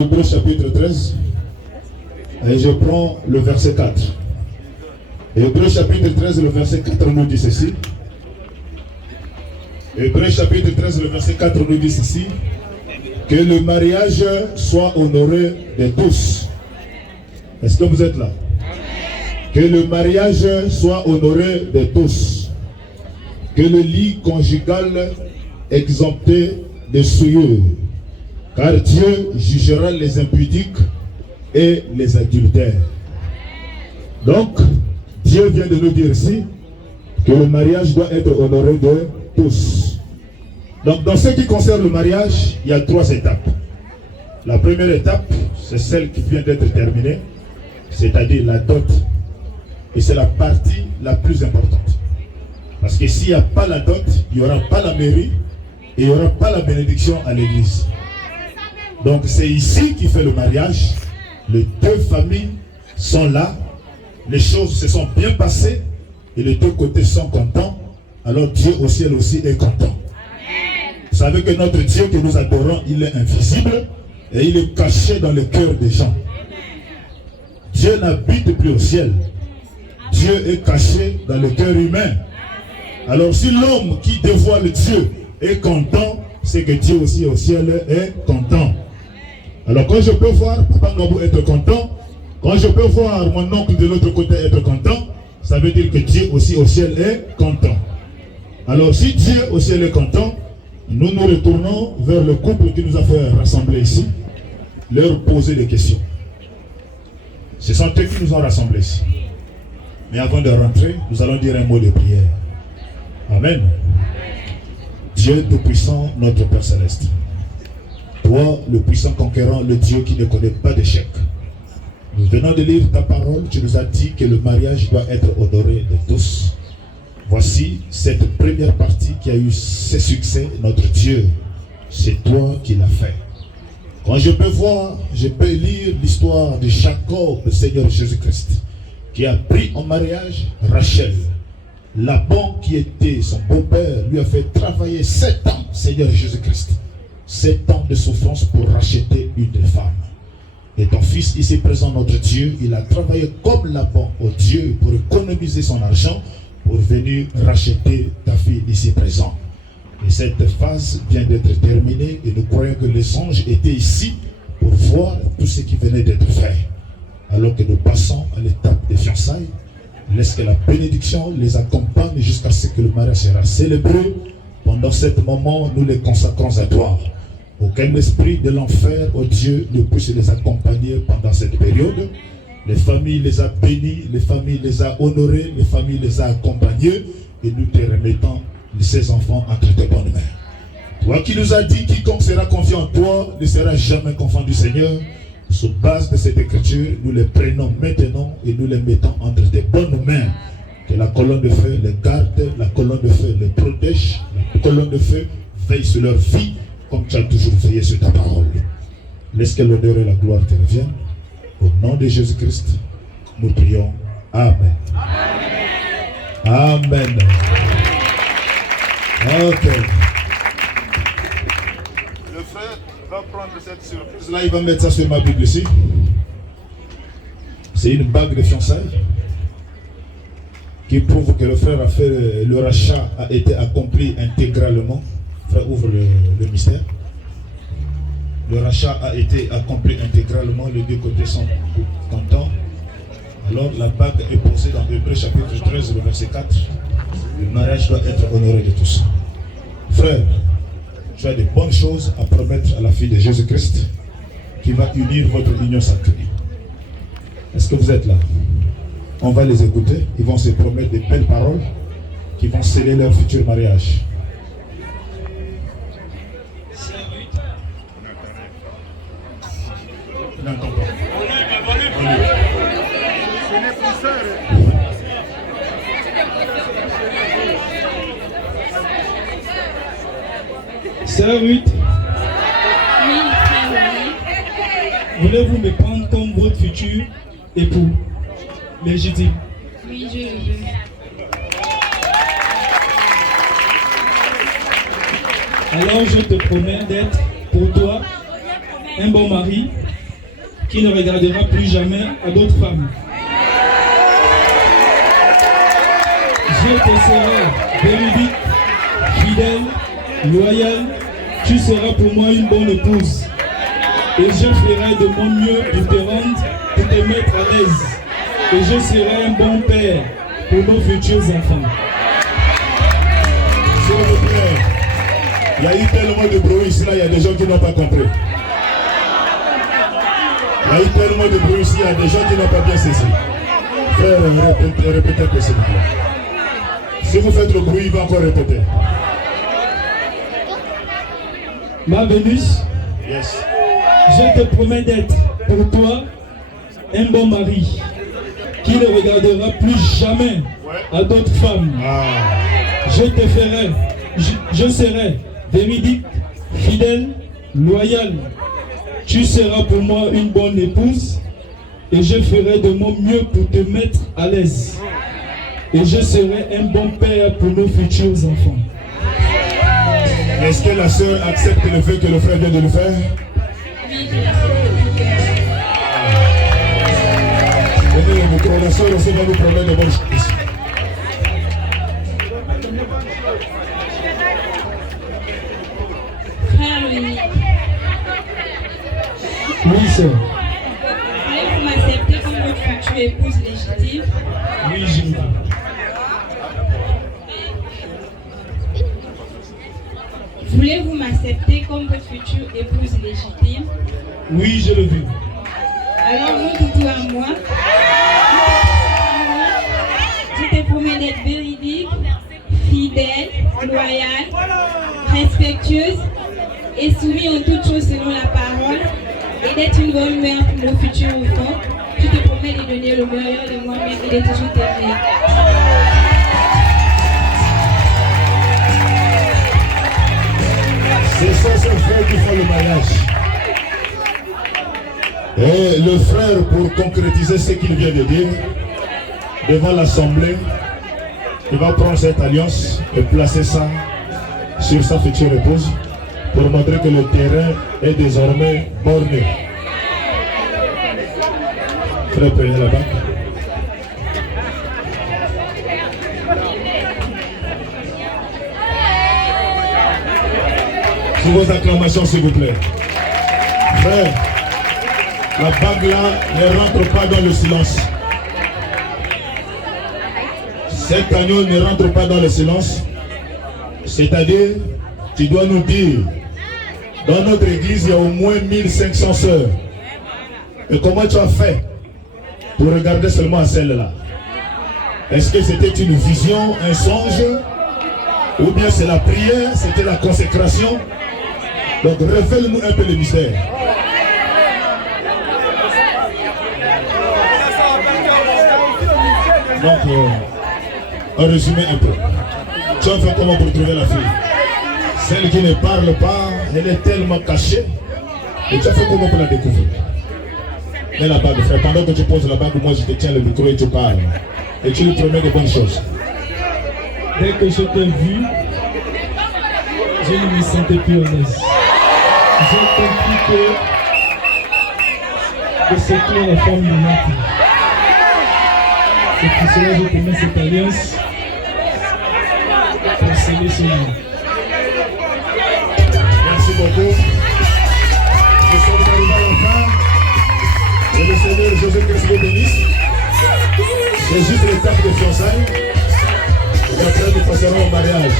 Hébreux chapitre 13 et je prends le verset 4. Hébreux chapitre 13, le verset 4 nous dit ceci. Hébreux chapitre 13, le verset 4 nous dit ceci. Que le mariage soit honoré de tous. Est-ce que vous êtes là? Que le mariage soit honoré de tous. Que le lit conjugal exempté de souillure. Car Dieu jugera les impudiques et les adultères. Donc, Dieu vient de nous dire ici que le mariage doit être honoré de tous. Donc, dans ce qui concerne le mariage, il y a 3 étapes. La première étape, c'est celle qui vient d'être terminée, c'est-à-dire la dot. Et c'est la partie la plus importante. Parce que s'il n'y a pas la dot, il n'y aura pas la mairie et il n'y aura pas la bénédiction à l'église. Donc c'est ici qui fait le mariage. Les 2 familles sont là. Les choses se sont bien passées. Et les 2 côtés sont contents. Alors Dieu au ciel aussi est content. Vous savez que notre Dieu que nous adorons, il est invisible. Et il est caché dans le cœur des gens. Dieu n'habite plus au ciel. Dieu est caché dans le cœur humain. Alors si l'homme qui dévoile Dieu est content, c'est que Dieu aussi au ciel est content. Alors quand je peux voir Papa Ngabou être content, quand je peux voir mon oncle de l'autre côté être content, ça veut dire que Dieu aussi au ciel est content. Alors si Dieu au ciel est content, nous nous retournons vers le couple qui nous a fait rassembler ici, leur poser des questions. Ce sont eux qui nous ont rassemblés ici. Mais avant de rentrer, nous allons dire un mot de prière. Amen. Dieu Tout-Puissant, notre Père Céleste. Toi, le puissant conquérant, le Dieu qui ne connaît pas d'échec. Nous venons de lire ta parole, tu nous as dit que le mariage doit être honoré de tous. Voici cette première partie qui a eu ses succès, notre Dieu. C'est toi qui l'as fait. Quand je peux voir, je peux lire l'histoire de Jacob, le Seigneur Jésus-Christ, qui a pris en mariage Rachel. Laban, qui était son beau-père, lui a fait travailler 7 ans, Seigneur Jésus-Christ. 7 ans de souffrance pour racheter une femme. Et ton fils ici présent, notre Dieu, il a travaillé comme Laban au Dieu pour économiser son argent pour venir racheter ta fille ici présent. Et cette phase vient d'être terminée et nous croyons que les anges étaient ici pour voir tout ce qui venait d'être fait. Alors que nous passons à l'étape des fiançailles, laisse que la bénédiction les accompagne jusqu'à ce que le mariage sera célébré. Pendant ce moment, nous les consacrons à toi. Aucun esprit de l'enfer, oh Dieu, ne puisse les accompagner pendant cette période. Les familles les a bénis, les familles les a honorés, les familles les a accompagnés. Et nous te remettons ces enfants entre tes bonnes mains. Toi qui nous as dit, quiconque sera confiant en toi ne sera jamais confond du Seigneur. Sur base de cette écriture, nous les prenons maintenant et nous les mettons entre tes bonnes mains. Que la colonne de feu les garde, la colonne de feu les protège, la colonne de feu veille sur leur vie, comme tu as toujours veillé sur ta parole. Laisse que l'honneur et la gloire te reviennent. Au nom de Jésus-Christ, nous prions. Amen. Amen. Amen. Ok. Le frère va prendre cette surprise. Là, il va mettre ça sur ma Bible ici. C'est une bague de fiançailles qui prouve que le frère a fait, le rachat a été accompli intégralement. Frère, ouvre le mystère. Le rachat a été accompli intégralement, les 2 côtés sont contents. Alors la bague est posée dans Hébreux chapitre 13, le verset 4. Le mariage doit être honoré de tous. Frère, tu as de bonnes choses à promettre à la fille de Jésus-Christ qui va unir votre union sacrée. Est-ce que vous êtes là? On va les écouter. Ils vont se promettre de belles paroles qui vont sceller leur futur mariage. Sœur Ruth, voulez-vous me prendre comme votre futur époux? Mais je dis, oui, je veux. Alors je te promets d'être pour toi un bon mari qui ne regardera plus jamais à d'autres femmes. Je te serai véridique, fidèle, loyal. Tu seras pour moi une bonne épouse. Et je ferai de mon mieux pour te rendre, pour te mettre à l'aise. Et je serai un bon père pour nos futurs enfants. S'il vous plaît, il y a eu tellement de bruit ici, là, il y a des gens qui n'ont pas compris. Il y a eu tellement de bruit ici, il y a des gens qui n'ont pas bien saisi. Frère, répétez un peu, s'il vous plaît. Si vous faites le bruit, il va encore répéter. Ma Vénus, Yes. je te promets d'être pour toi un bon mari qui ne regardera plus jamais à d'autres femmes. Je serai véridique, fidèle, loyal. Tu seras pour moi une bonne épouse et je ferai de mon mieux pour te mettre à l'aise. Et je serai un bon père pour nos futurs enfants. Est-ce que la sœur accepte le fait que le frère vient de le faire? Donnez le micro, la sœur aussi va nous promettre de bonnes choses. Frère Louis, Oui, sœur. voulez-vous m'accepter comme votre future épouse légitime? Oui, je le veux. Voulez-vous m'accepter comme votre future épouse légitime? Oui, je le veux. Alors vous dites à moi, je te promets d'être véridique, fidèle, loyale, respectueuse et soumise en toutes choses selon la parole et d'être une bonne mère pour nos futurs enfants. Je te promets de donner le meilleur de moi-même et de toujours t'aimer. Ce sont ces frères qui font le mariage. Et le frère, pour concrétiser ce qu'il vient de dire, devant l'assemblée, il va prendre cette alliance et placer ça sur sa future épouse pour montrer que le terrain est désormais borné. Frère, prenez la bague. Sous vos acclamations, s'il vous plaît. Frère, la bague là ne rentre pas dans le silence. Cet agneau ne rentre pas dans le silence. C'est-à-dire, tu dois nous dire, dans notre église, il y a au moins 1500 sœurs. Et comment tu as fait pour regarder seulement à celle-là? Est-ce que c'était une vision, un songe? Ou bien c'est la prière, c'était la consécration? Donc révèle-nous un peu le mystère. Donc, en résumé un peu, tu as fait comment pour trouver la fille? Celle qui ne parle pas, elle est tellement cachée. Et tu as fait comment pour la découvrir? Mets la bague, frère. Pendant que tu poses la bague, moi je te tiens le micro et tu parles. Et tu lui promets de bonnes choses. Dès que je t'ai vu, je ne me sentais plus à l'aise. J'ai compris que c'est toi la femme de ma vie. C'est pour cela que je te mets cette alliance pour sceller ce nom. Merci beaucoup. Nous sommes arrivés à la fin. Et le Seigneur Jésus-Christ vous bénisse. C'est juste l'étape de fiançailles. Et après nous passerons au mariage.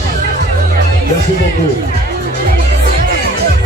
Merci beaucoup.